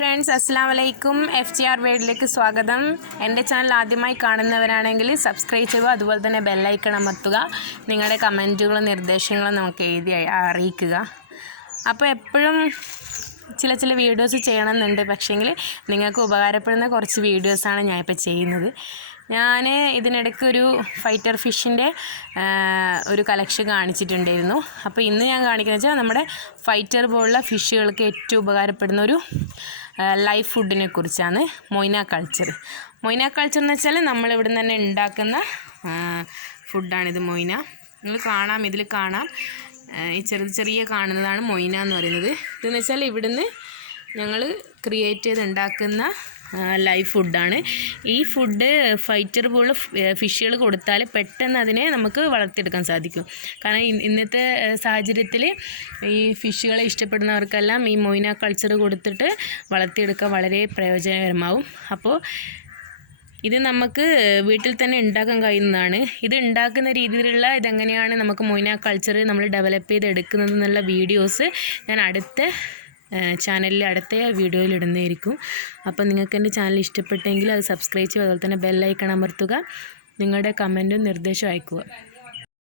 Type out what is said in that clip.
Friends, അസ്സലാമു അലൈക്കും. FGR വേൾഡിലേക്ക് സ്വാഗതം. എൻ്റെ ചാനൽ ആദ്യമായി കാണുന്നവരാണെങ്കിൽ സബ്സ്ക്രൈബ് ചെയ്യുക, അതുപോലെ തന്നെ ബെല്ലൈക്കൺ അമർത്തുക. നിങ്ങളുടെ കമൻറ്റുകളും നിർദ്ദേശങ്ങളും നമുക്ക് എഴുതി അറിയിക്കുക. അപ്പോൾ എപ്പോഴും ചില വീഡിയോസ് ചെയ്യണമെന്നുണ്ട്, പക്ഷേങ്കിൽ നിങ്ങൾക്ക് ഉപകാരപ്പെടുന്ന കുറച്ച് വീഡിയോസാണ് ഞാനിപ്പോൾ ചെയ്യുന്നത്. ഞാൻ ഇതിനിടയ്ക്ക് ഒരു ഫൈറ്റർ ഫിഷിൻ്റെ ഒരു കളക്ഷൻ കാണിച്ചിട്ടുണ്ടായിരുന്നു. അപ്പോൾ ഇന്ന് ഞാൻ കാണിക്കുന്നത് വെച്ചാൽ നമ്മുടെ ഫൈറ്റർ പോലുള്ള ഫിഷുകൾക്ക് ഏറ്റവും ഉപകാരപ്പെടുന്ന ഒരു ലൈഫ് ഫുഡിനെ കുറിച്ചാണ്. മൊയ്ന കൾച്ചർ എന്ന് വെച്ചാൽ നമ്മളിവിടെ തന്നെ ഉണ്ടാക്കുന്ന ഫുഡാണിത്. മൊയ്ന ഇതിൽ കാണാം. ഈ ചെറിയ കാണുന്നതാണ് മൊയ്ന എന്ന് പറയുന്നത്. ഇതെന്ന് വെച്ചാൽ ഇവിടുന്ന് ഞങ്ങൾ ക്രിയേറ്റ് ചെയ്ത് ഉണ്ടാക്കുന്ന ലൈവ് ഫുഡാണ്. ഈ ഫുഡ് ഫൈറ്റർ പോലുള്ള ഫിഷുകൾ കൊടുത്താൽ പെട്ടെന്ന് അതിനെ നമുക്ക് വളർത്തിയെടുക്കാൻ സാധിക്കും. കാരണം ഇന്നത്തെ സാഹചര്യത്തിൽ ഈ ഫിഷുകളെ ഇഷ്ടപ്പെടുന്നവർക്കെല്ലാം ഈ മൊയ്ന കൾച്ചർ കൊടുത്തിട്ട് വളർത്തിയെടുക്കാൻ വളരെ പ്രയോജനകരമാവും. അപ്പോൾ ഇത് നമുക്ക് വീട്ടിൽ തന്നെ ഉണ്ടാക്കാൻ കഴിയുന്നതാണ്. ഇത് ഉണ്ടാക്കുന്ന രീതിയിലുള്ള ഇതെങ്ങനെയാണ് നമുക്ക് മൊയ്ന കൾച്ചർ നമ്മൾ ഡെവലപ്പ് ചെയ്തെടുക്കുന്നത് എന്നുള്ള വീഡിയോസ് ഞാൻ അടുത്ത ചാനലിൽ അടുത്ത വീഡിയോയിൽ ഇടുന്നതായിരിക്കും. അപ്പോൾ നിങ്ങൾക്ക് എൻ്റെ ചാനൽ ഇഷ്ടപ്പെട്ടെങ്കിൽ അത് സബ്സ്ക്രൈബ് ചെയ്യുക, അതുപോലെ തന്നെ ബെല്ലൈക്കൺ അമർത്തുക. നിങ്ങളുടെ കമൻറ്റും നിർദ്ദേശവും അയക്കുക.